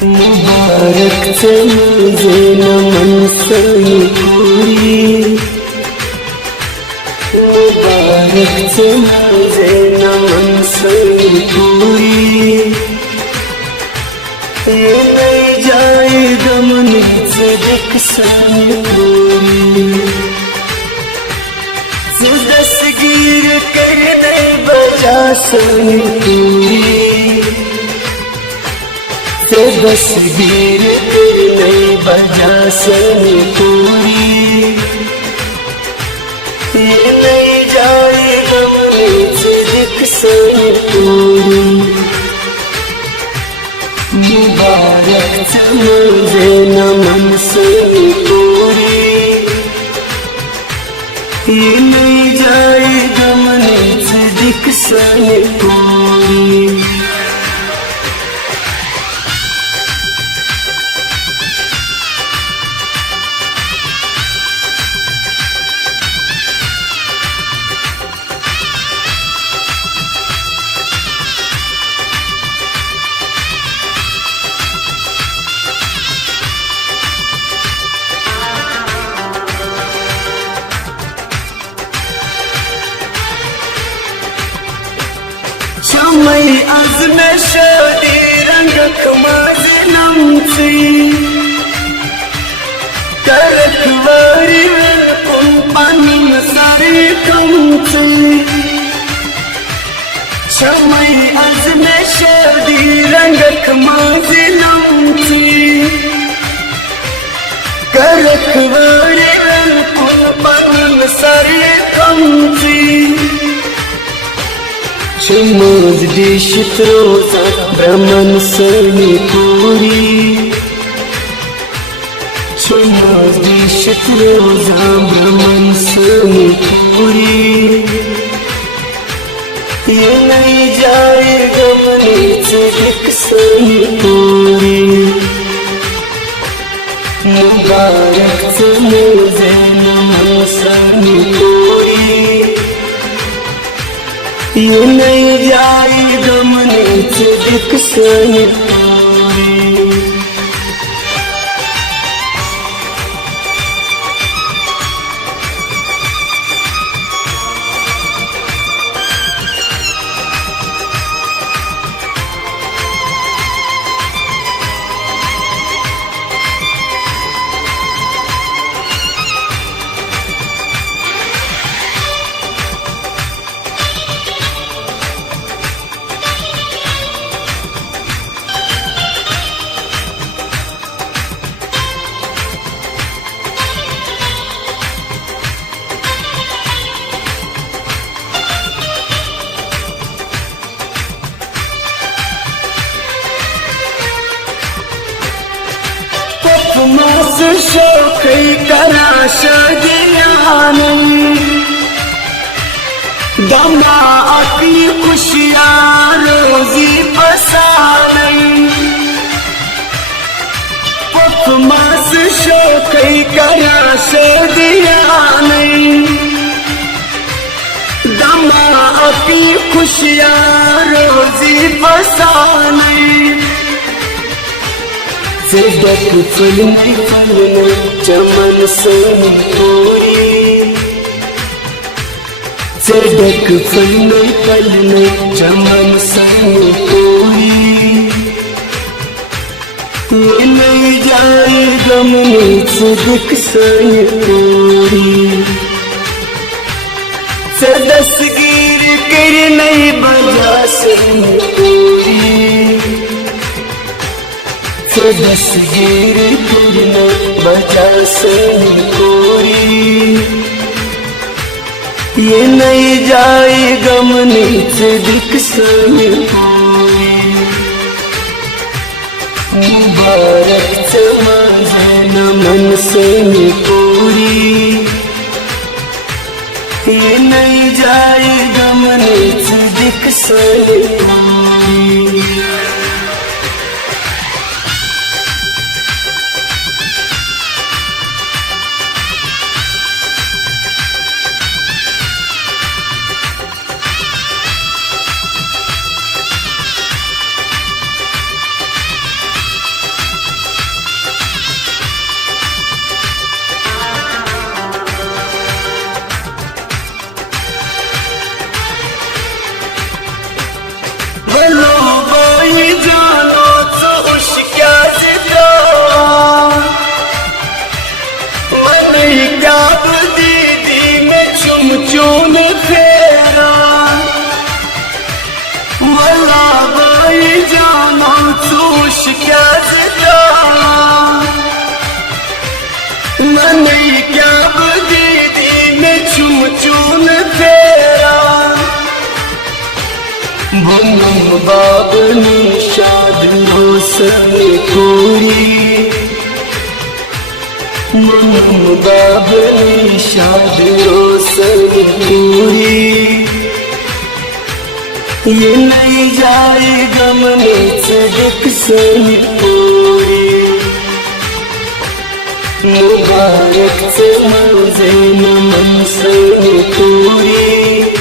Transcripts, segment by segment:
मुबारक मुझे नमन सनी पूरी, मुबारक मुझे नमन सनी पूरी। ये नहीं जाए गमन से दिख सनी पूरी, दस्तगीर कर दे बजा सनी पूरी। दस्तगीर नहीं बजा सनी पूरी, ये नहीं जाए गमने से दिख सनी पूरी। मुबारक मुझे नमन सनी पूरी, ये नहीं जाए गमने से दिख सनी पूरी। Şamay azme şadi rangak mazinamsi, karak vari vel kumpanım sari kamsi. Şamay azme şadi rangak mazinamsi, karak vari vel kumpanım sari kamsi. Shumaz dishit roza brahman sani puri, Shumaz dishit roza brahman sani puri। ये नहीं जाए गमने से दिख सनी पूरी, मुबारक मुझे नमन सनी पूरी। ये नहीं जाए गमने से दिख सनी पूरी। मास शौक करा शादियानी, दमा अकली खुशियाँ रोजी फसानी। मास शौक करा शादियानी, दमा अकली खुशियाँ रोजी फसानी। सिदक फलने फलने चमन सनी पूरी, सिदक फलने फलने चमन सनी पूरी। ये नहीं जाए गमने से दिख सनी पूरी, दस्तगीर कर नहीं बजा सनी पूरी। दस्तगीर करने बजा सनी पूरी, ये नहीं जाए गमने से दिख सनी पूरी। मुबारक मुझे नमन सनी पूरी, ये नहीं जाए गमने दिक्सन पूरी बाबनी शाद रोशन पूरी बाबनी शाद रोशन पूरी ये नहीं जाए गमने से दिक्सन पूरी मुबारक से मौजे मनसन पूरी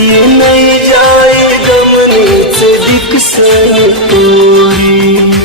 ये नहीं जाए गमने से दिक्सन पूरी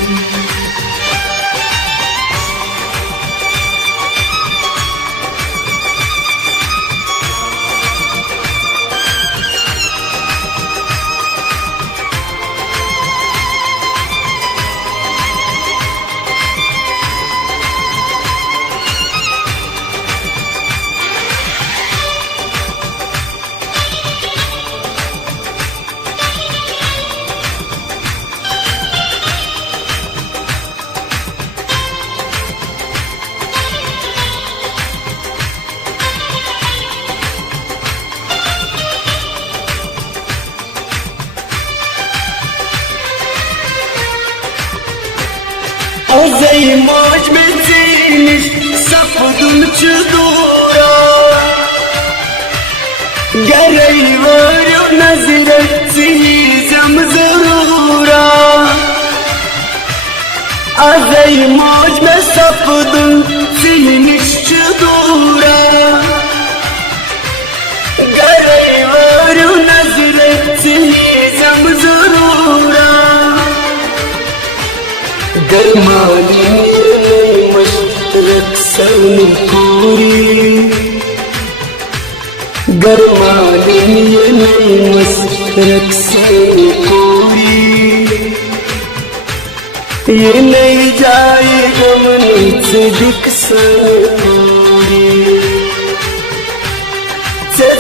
زي موج بتزينش صفدن شدورا قريب ونزلت زم زرورا زي موج بصفدن زينش شدورا قريب ونزلت زم زرورا गरमानी मशरक सन पूरी गरमानी मशरक सन पूरी ये नहीं जाए गमने से दिक्सन पूरी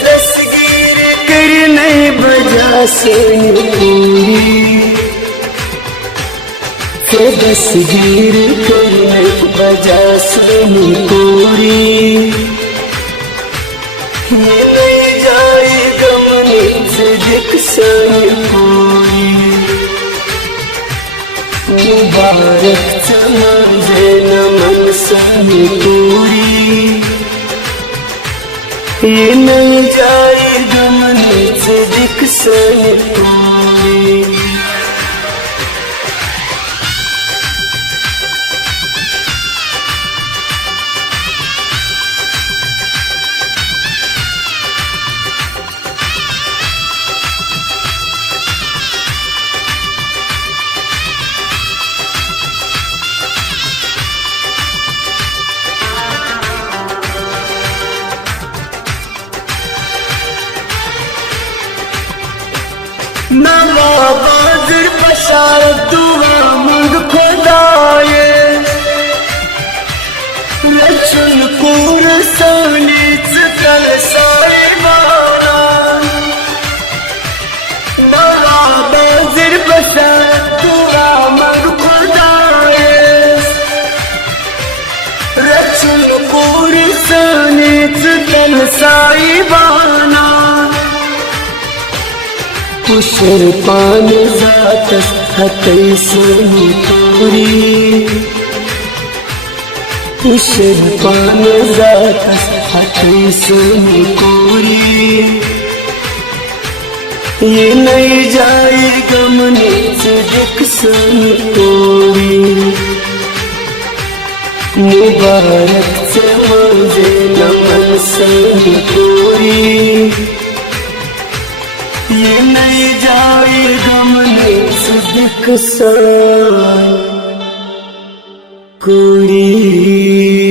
दस्तगीर करने बजा सन पूरी दस्तगीर करने बजा सन पूरी ये नहीं जाए गमने से दिक्सन पूरी मुबारक तमाजे नमन सन पूरी ये नहीं जाए गमने से दिक्सन पूरी नवाबाज़र बशारत दुआ मंग खुदाए लचन कूर सानीच कल सारे माना नवाबाज़र बशारत दुआ मंग खुदाए लचन कूर सानीच कल सारे माना कुशर पान जात हतई सुनी पूरी कुशर पान जात हतई सुनी पूरी ये नहीं जाए गमनीच दिक्सन कोरी मुबारक से मजे नमन सन कोरी ये नहीं जाए गमनीच दिक्सन कोरी।